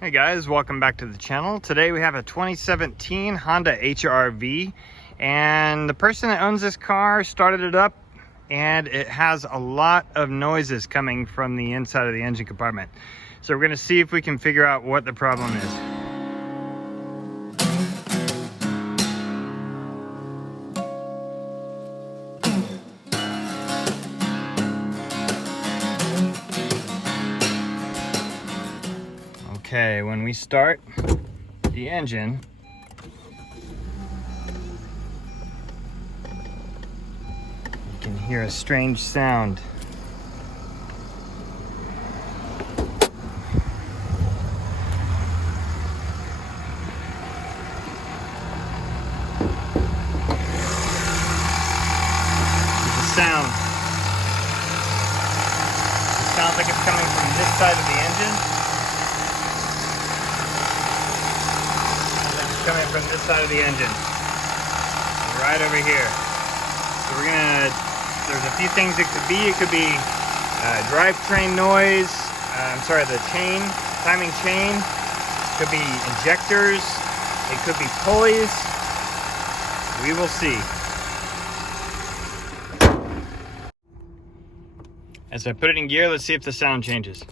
Hey guys, welcome back to the channel. Today we have a 2017 Honda HRV, and the person that owns this car started it up and it has a lot of noises coming from the inside of the engine compartment. So we're going to see if we can figure out what the problem is. Okay, when we start the engine, you can hear a strange sound. It's a sound. It sounds like it's coming from this side of the engine. Coming from this side of the engine, right over here. So there's a few things it could be. It could be drivetrain noise, the timing chain. It could be injectors. It could be pulleys. We will see. As I put it in gear, let's see if the sound changes.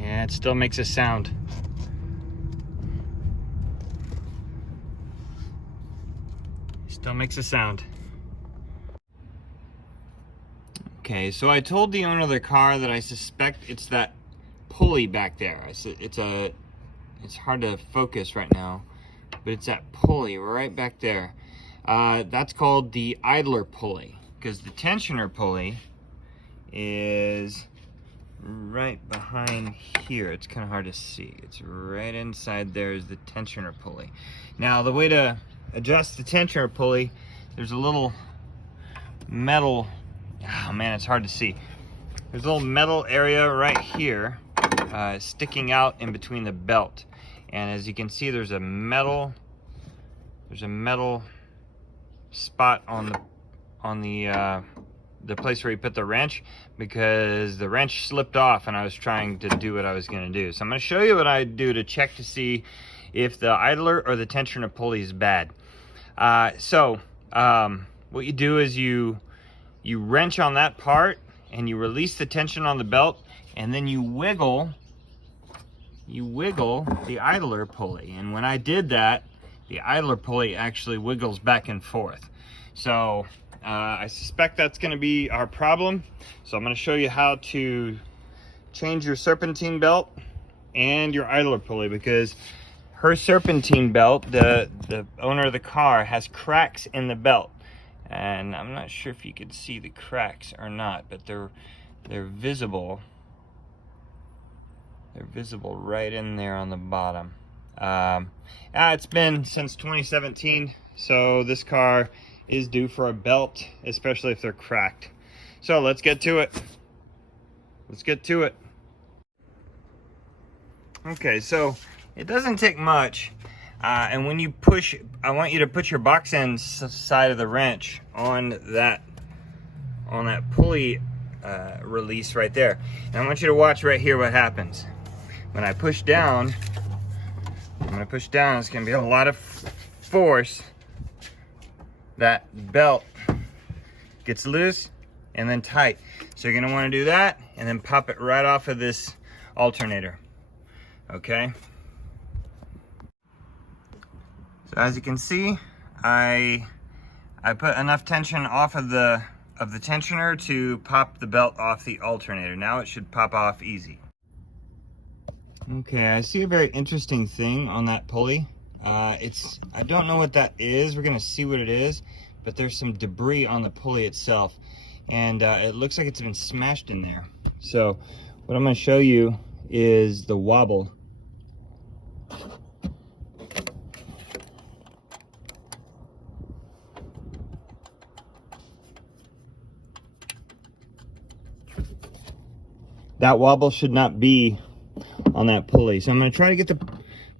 Yeah, it still makes a sound. Still makes a sound. Okay, so I told the owner of the car that I suspect it's that pulley back there. It's hard to focus right now, but it's that pulley right back there. That's called the idler pulley, because the tensioner pulley is right behind here. It's kind of hard to see. It's right inside there is the tensioner pulley. Now the way to adjust the tensioner pulley, there's a little metal, oh man, it's hard to see. There's a little metal area right here sticking out in between the belt, and as you can see, there's a metal spot on the place where you put the wrench, because the wrench slipped off and I was trying to do what I was going to do. So I'm going to show you what I do to check to see if the idler or the tensioner pulley is bad. What you do is you wrench on that part and you release the tension on the belt, and then you wiggle the idler pulley. And when I did that, the idler pulley actually wiggles back and forth. So I suspect that's going to be our problem. So I'm going to show you how to change your serpentine belt and your idler pulley, because her serpentine belt, the owner of the car, has cracks in the belt. And I'm not sure if you could see the cracks or not, but they're visible. They're visible right in there on the bottom. It's been since 2017, so this car is due for a belt, especially if they're cracked. So let's get to it. Okay, so it doesn't take much, and when you push, I want you to put your box end side of the wrench on that pulley release right there. And I want you to watch right here what happens. When I push down, it's going to be a lot of force. That belt gets loose and then tight. So you're going to want to do that and then pop it right off of this alternator. Okay? So as you can see, I put enough tension off of the tensioner to pop the belt off the alternator. Now it should pop off easy. Okay, I see a very interesting thing on that pulley. I don't know what that is. We're gonna see what it is, but there's some debris on the pulley itself, and it looks like it's been smashed in there. So what I'm gonna show you is the wobble. That wobble should not be pulley. So I'm going to try to get the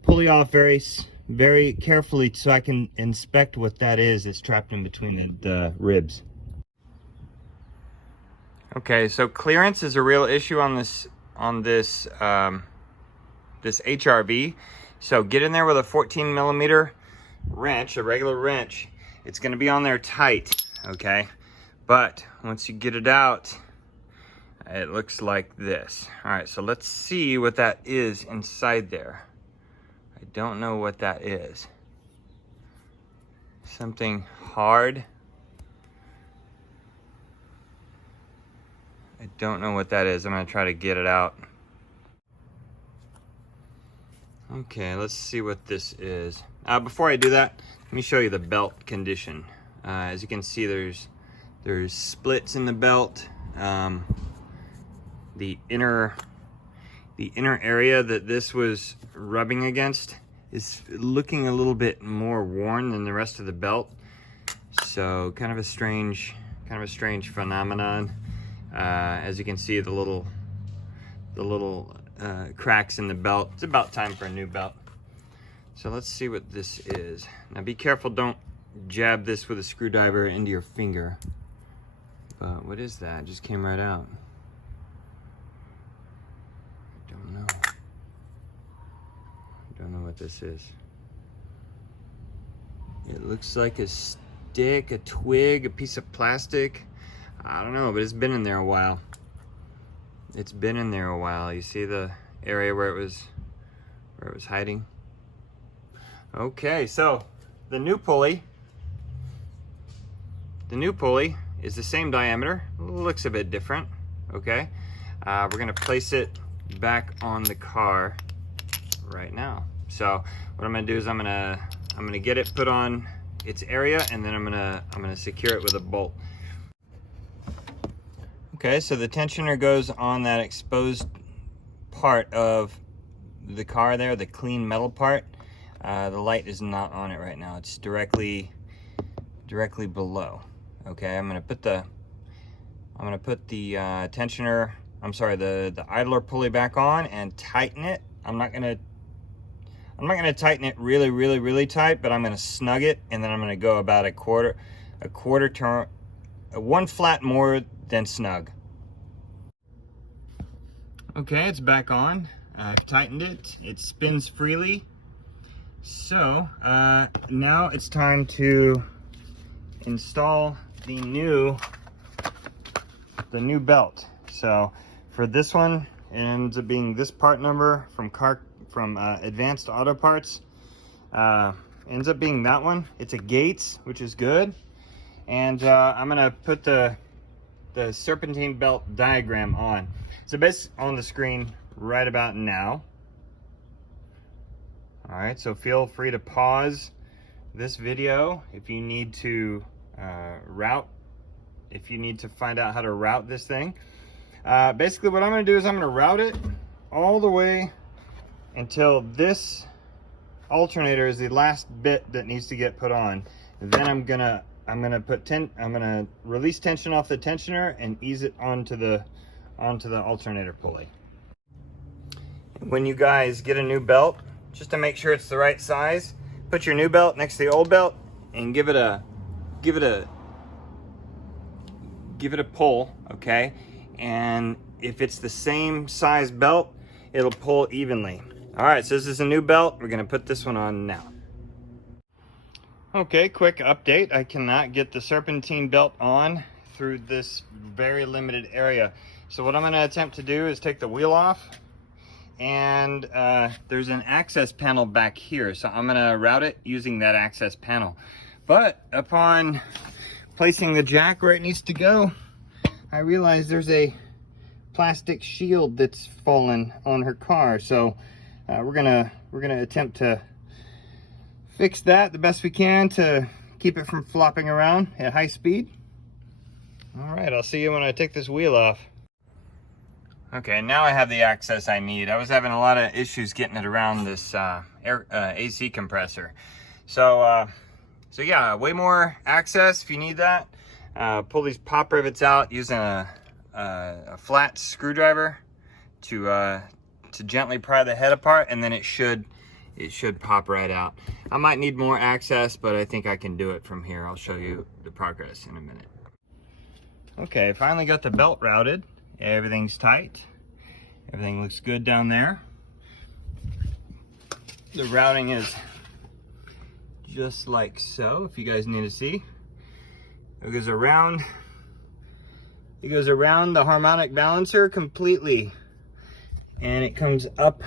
pulley off very carefully so I can inspect what that is that's trapped in between the ribs. Okay, so clearance is a real issue on this HRV. So get in there with a 14 millimeter wrench, a regular wrench. It's going to be on there tight, okay? But once you get it out, it looks like this. All right, so let's see what that is inside there. I don't know what that is. Something hard. I don't know what that is. I'm gonna try to get it out. Okay, let's see what this is. Before I do that, let me show you the belt condition. As you can see, there's splits in the belt. The inner area that this was rubbing against is looking a little bit more worn than the rest of the belt. So kind of a strange phenomenon. As you can see, the little cracks in the belt. It's about time for a new belt. So let's see what this is. Now be careful, don't jab this with a screwdriver into your finger. But what is that? It just came right out. I don't know what this is. It looks like a stick, a twig, a piece of plastic. I don't know, but it's been in there a while. It's been in there a while. You see the area where it was hiding? Okay, so the new pulley is the same diameter. Looks a bit different, okay? We're gonna place it back on the car right now. So what I'm gonna do is I'm gonna get it put on its area, and then I'm gonna secure it with a bolt. Okay, so the tensioner goes on that exposed part of the car there, the clean metal part. The light is not on it right now. It's directly below. Okay, I'm gonna put the tensioner, I'm sorry, the idler pulley back on and tighten it. I'm not gonna tighten it really tight, but I'm gonna snug it, and then I'm gonna go about a quarter turn, one flat more than snug. Okay, it's back on. I've tightened it. It spins freely. So now it's time to install the new belt. So for this one, it ends up being this part number from Advanced Auto Parts. Ends up being that one. It's a Gates, which is good. And I'm gonna put the Serpentine belt diagram on. So basically on the screen right about now. All right, so feel free to pause this video if you need to if you need to find out how to route this thing. Basically what I'm gonna do is I'm gonna route it all the way until this alternator is the last bit that needs to get put on. And then I'm gonna release tension off the tensioner and ease it onto the alternator pulley. When you guys get a new belt, just to make sure it's the right size, put your new belt next to the old belt and give it a pull, okay? And if it's the same size belt, it'll pull evenly. All right, so this is a new belt. We're gonna put this one on now. Okay, quick update. I cannot get the Serpentine belt on through this very limited area. So what I'm gonna attempt to do is take the wheel off, and there's an access panel back here. So I'm gonna route it using that access panel. But upon placing the jack where it needs to go, I realized there's a plastic shield that's fallen on her car. So we're gonna attempt to fix that the best we can to keep it from flopping around at high speed. All right, I'll see you when I take this wheel off. Okay, now I have the access I need. I was having a lot of issues getting it around this AC compressor. So yeah, way more access if you need that. Pull these pop rivets out using a flat screwdriver to to gently pry the head apart, and then it should pop right out. I might need more access, but I think I can do it from here. I'll show you the progress in a minute. Okay, finally got the belt routed. Everything's tight. Everything looks good down there. The routing is just like so, if you guys need to see. It goes around the harmonic balancer completely, and it comes up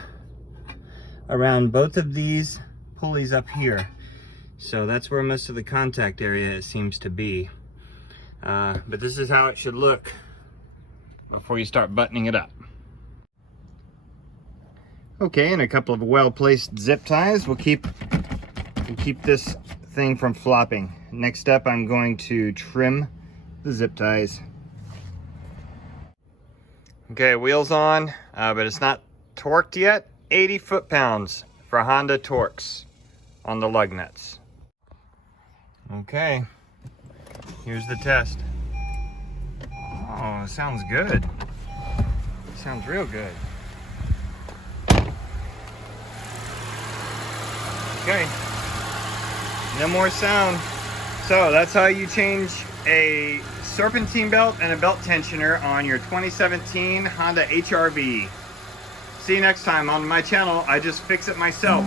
around both of these pulleys up here. So that's where most of the contact area it seems to be. But this is how it should look before you start buttoning it up. Okay, and a couple of well-placed zip ties will keep this thing from flopping. Next up, I'm going to trim the zip ties. Okay, wheels on, but it's not torqued yet. 80 foot-pounds for Honda Torx on the lug nuts. Okay, here's the test. Oh, sounds good. Sounds real good. Okay, no more sound. So that's how you change a serpentine belt and a belt tensioner on your 2017 Honda HRV. See you next time on my channel. I just fix it myself.